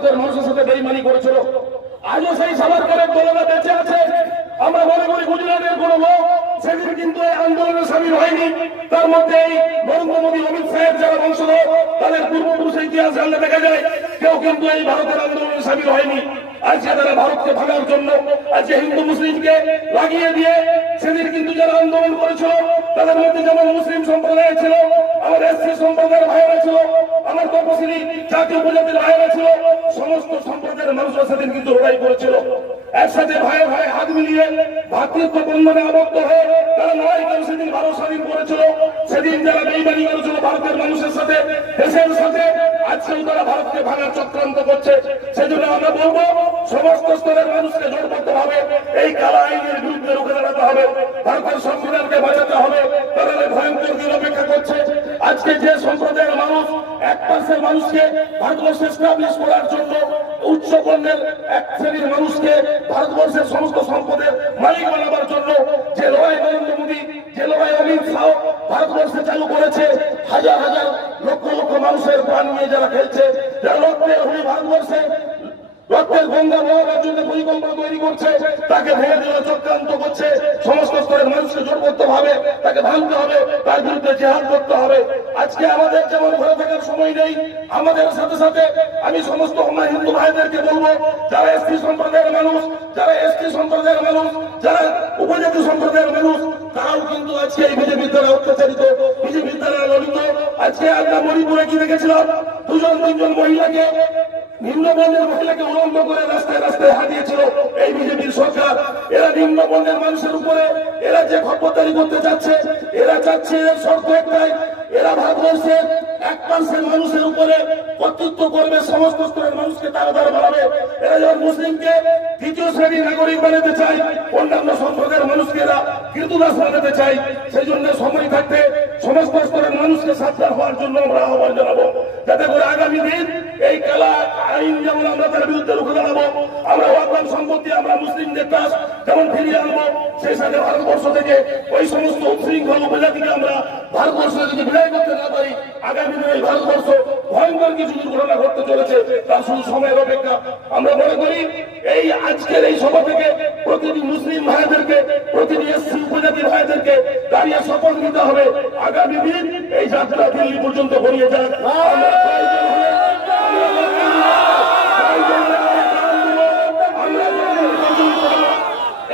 ভারতের মানুষের সাথে বেইমানি করেছিল। আজও সেই সাভারকরের দলেরা বেঁচে আছে। আমরা মনে করি গুজরাটের কোন লোক সেদিন কিন্তু এই আন্দোলনে সামিল হয়নি। তার মধ্যে এই নরেন্দ্র মোদী, অমিত শাহের যারা বংশধর, তাদের পূর্বপুরুষের ইতিহাস জানলে দেখা যায় কেউ কিন্তু এই ভারতের আন্দোলনে সামিল হয়নি। আজকে তারা ভারতকে ভাঙার জন্য, আজকে হিন্দু মুসলিমকে লাগিয়ে দিয়ে সেদিন কিন্তু যারা আন্দোলন করেছিল তাদের মধ্যে যেমন মুসলিম সম্প্রদায় ছিল, আমার এসসি সম্প্রদায়ের ভাইয়েরা ছিল, আমার তপশিলি জাতীয় উপজাতির ভাইয়েরা ছিল, সমস্ত সম্প্রদায়ের মানুষরা সেদিন কিন্তু লড়াই করেছিল। একসাথে ভাই ভাই হাত মিলিয়ে ভাতৃত্ব বন্ধনে আবদ্ধ হয়ে তারা লড়াই করে সেদিন ভারত স্বাধীন করেছিল। সেদিন যারা বেইমানি করেছিল ভারতের মানুষের সাথে, দেশের সাথে, আজকেও তারা ভারতকে ভাঙার চক্রান্ত করছে। সেজন্য আমরা বলবো সমস্ত স্তরের মানুষকে জোরবদ্ধভাবে এই কালা আইনের বিরুদ্ধে রুখে দাঁড়াতে হবে, ভারতের সংবিধানকে বাঁচাতে হবে। তারা ভয়ঙ্কর দিন অপেক্ষা করছে। আজকে যে সম্প্রদায়ের মানুষ 1% মানুষকে ভারতবর্ষে এস্টাবলিশ করার জন্য, উচ্চ বর্ণের এক শ্রেণীর মানুষকে ভারতবর্ষের সমস্ত সম্পদের মালিক বানাবার জন্য যে লড়াই নরেন্দ্র মোদী, যে লড়াই অমিত শাহ ভারতবর্ষে চালু করেছে, হাজার হাজার লক্ষ লক্ষ মানুষের প্রাণ নিয়ে যারা খেলছে, যারা রক্তের হয়ে ভারতবর্ষে রক্তের গঙ্গা বহাবার জন্য পরিকল্পনা তৈরি করছে, তাকে ভেঙে দেওয়ার চক্রান্ত করছে। সমস্ত স্তরের মানুষকে জোরবদ্ধভাবে তাকে ভাঙতে হবে, তার বিরুদ্ধে জেহাদ করতে হবে। আজকে আমাদের যেমন ঘরে থাকার সময় নেই, আমাদের সাথে সাথে আমি সমস্ত আমার হিন্দু ভাইদেরকে বলবো, যারা এসটি সম্প্রদায়ের মানুষ, যারা এসটি সম্প্রদায়ের মানুষ, যারা উপজাতি সম্প্রদায়ের মানুষ, তারাও কিন্তু আজকে এই বিজেপির দ্বারা অত্যাচারিত, বিজেপির দ্বারা লড়িত। আজকে আমরা মণিপুরে কি দেখেছিলাম, 2-3জন মহিলাকে, নিম্ন বর্ণের মহিলাকে উলম্ব করে রাস্তায় রাস্তায় হারিয়েছিল এই বিজেপির সরকার। এরা নিম্ন বর্ণের মানুষের উপরে এরা যে খপ্পরদারি করতে চাচ্ছে, এরা চাচ্ছে এর শর্ত একটাই, এরা ভারতবর্ষের 1% মানুষের উপরে কর্তৃত্ব করবে, সমস্ত স্তরের মানুষকে তারা দ্বারা বাড়াবে। এরা যখন মুসলিমকে 2য় শ্রেণীর নাগরিক বানাতে চায়, অন্যান্য সম্প্রদায়ের মানুষকে এরা কৃতদাস বানাতে চায়। সেই জন্য সময় থাকতে সমস্ত স্তরের মানুষকে সাবধান হওয়ার জন্য আমরা আহ্বান জানাবো, যাতে করে আগামী দিন এই কালা আইন যেমন আমরা তার বিরুদ্ধে রুখে দাঁড়াবো, আমরা ওয়াকফ সম্পত্তি, আমরা মুসলিমদের ট্রাস্ট যেমন ফিরিয়ে আনবো, সেই সাথে ভারতবর্ষ থেকে ওই সমস্ত উচ্ছৃঙ্খল উপজাতিকে আমরা ভারতবর্ষ যদি বিদায় করতে না পারি, আগামী দিনে এই ভারতবর্ষ ভয়ঙ্কর কিছু দুর্ঘটনা ঘটতে চলেছে, তার শুধু সময়ের অপেক্ষা। আমরা মনে করি এই আজকের এই সভা থেকে প্রতিটি মুসলিম ভাইদেরকে, প্রতিটি এসসি উপজাতি ভাইদেরকে দাঁড়িয়ে শপথ নিতে হবে, আগামী দিন এই যাত্রা দিল্লি পর্যন্ত গড়িয়ে যাক।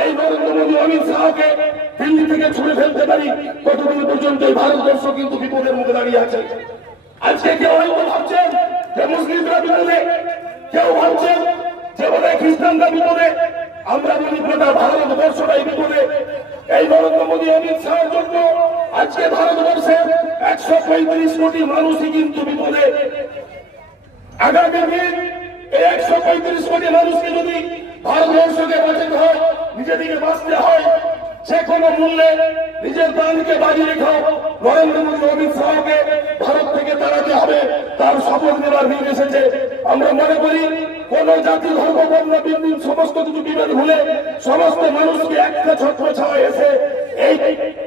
এই নরেন্দ্র মোদী, অমিত শাহকে দিল্লি থেকে ছুড়ে ফেলতে পারি, ততদিন পর্যন্ত এই ভারতবর্ষ কিন্তু বিপদের মুখে দাঁড়িয়ে আছে। আজকে কেউ হয়তো ভাবছেন যে মুসলিমরা বিপদে, কেউ ভাবছেন যে বোধহয় খ্রিস্টানরা বিপদে। আমরা বলি গোটা ভারতবর্ষটাই বিপদে। এই নরেন্দ্র মোদী, অমিত শাহের জন্য আজকে ভারতবর্ষের 135 কোটি মানুষই কিন্তু বিপদে। আগামী দিন এই 135 কোটি মানুষকে যদি ভারতবর্ষকে বাঁচাতে হয়, নিজেদিকে বাঁচতে হয়, যে কোনো মূল্যে নিজের প্রাণকে বাজি রেখাও নরেন্দ্র মোদী, অমিত শাহকে ভারত থেকে তাড়াতে হবে, তার শপথ নেবার দিন এসেছে। আমরা মনে করি কোন জাতি, ধর্ম, বর্ণ, বিন্দু সমস্ত কিছু বিভেদ ভুলে সমস্ত মানুষকে একটা ছত্র ছাওয়া এসে এই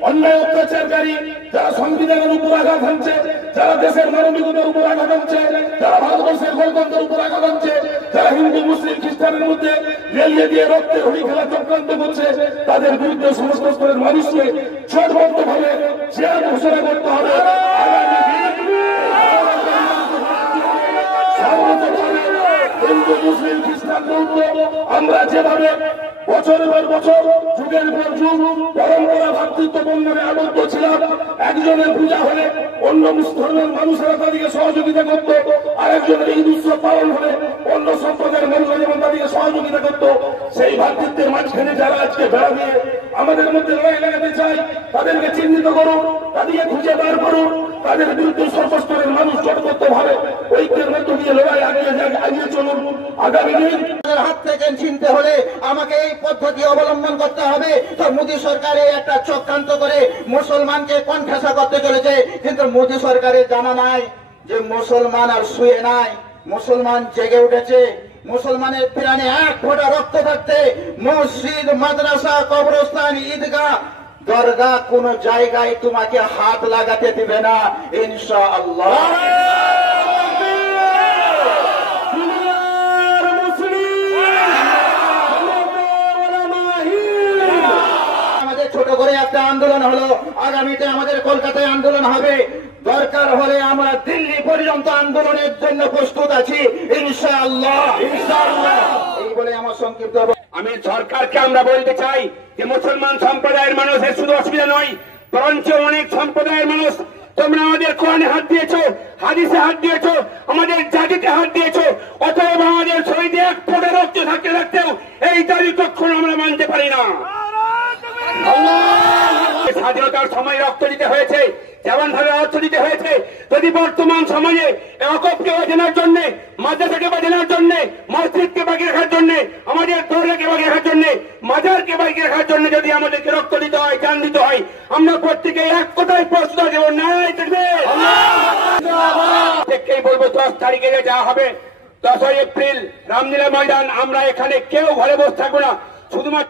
অন্যায় অত্যাচারকারী যারা সংবিধানের উপর আঘাত হানছে, যারা দেশের মানবিকতার উপর আঘাত হানছে, যারা ভারতবর্ষের গণতন্ত্রের উপর আঘাত হানছে, যারা হিন্দু, মুসলিম, খ্রিস্টানের মধ্যে লেলিয়ে দিয়ে রক্তের হোলি খেলা চক্রান্ত করছে, তাদের বিরুদ্ধে সমস্ত স্তরের মানুষকে জোটবদ্ধভাবে জিহাদ ঘোষণা করতে হবে। হিন্দু, মুসলিম, খ্রিস্টান, বৌদ্ধ আমরা যেভাবে বছরের পর বছর, যুগের পর যুগ পরম্পরা ভাতৃত্ব বন্ধনে আবদ্ধ ছিলাম, একজনের পূজা হলে অন্য ধর্মের মানুষেরা তাদেরকে সহযোগিতা করত, আরেকজনের ঈদ উৎসব পালন হলে অন্য সম্প্রদায়ের মানুষরা যেমন তাদেরকে সহযোগিতা করত, সেই ভাতৃত্বের মাঝখানে যারা আজকে বেড়া দিয়ে আমাদের মধ্যে লড়াই লাগাতে চায়, তাদেরকে চিহ্নিত করুন, তাদেরকে খুঁজে বার করুন, তাদের বিরুদ্ধে সর্বস্তরের মানুষ জোটবদ্ধভাবে ঐক্যের মধ্য দিয়ে লড়াই আগিয়ে চলুন। আগামী দিন হাত থেকে চিনতে হলে আমাকে এই পদ্ধতি অবলম্বন করতে হবে। তো মোদী সরকারে একটা চক্রান্ত করে মুসলমানকে কণ্ঠাসা করতে চলেছে, কিন্তু মোদী সরকারের জানা নাই যে মুসলমান আর শুয়ে নাই, মুসলমান জেগে উঠেছে। মুসলমানের প্রাণে 1 ফোঁটা রক্ত থাকতে মসজিদ, মাদ্রাসা, কবরস্থান, ঈদগাহ, দরগা কোন জায়গায় তোমাকে হাত লাগাতে দিবে না ইনশাআল্লাহ। আগামীতে আমাদের কলকাতায় আন্দোলন হবে, দরকার হলে আমরা দিল্লি পর্যন্ত আন্দোলনের জন্য প্রস্তুত আছি ইনশাআল্লাহ। এই বলে আমার সংক্ষিপ্ত। আমি সরকারকে আমরা বলতে চাই যে মুসলমান সম্প্রদায়ের মানুষের শুধু অসুবিধা নয়, বরঞ্চ অনেক সম্প্রদায়ের মানুষ, তোমরা আমাদের কোরআনে হাত দিয়েছো, হাদিসে হাত দিয়েছো, আমাদের জাতিতে হাত দিয়েছো, অতএব আমাদের শরীরে এক ফোঁটা রক্ত থাকতে থাকতেও এই দাবি কখনো আমরা মানতে পারি না। স্বাধীনতার সময় রক্ত দিতে হয়েছে, যেমন ভাবে অর্থ দিতে হয়েছে, যদি বর্তমান সমাজে অকপকে বাঁচানোর জন্য, মাদ্রাসাকে বাঁচানোর জন্য, মসজিদকে বাকি রাখার জন্য, আমাদের দরগাকে বাকি রাখার জন্য, মাজারকে বাকি রাখার জন্য যদি আমাদেরকে রক্ত দিতে হয়, জান দিতে হয়, আমরা প্রত্যেকে এক কথায় প্রস্তুত দেব। নাই থাকবে প্রত্যেককেই বলবো 10 তারিখে যা হবে, 10 এপ্রিল রামলীলা ময়দান, আমরা এখানে কেউ ঘরে বসে থাকবো না, শুধুমাত্র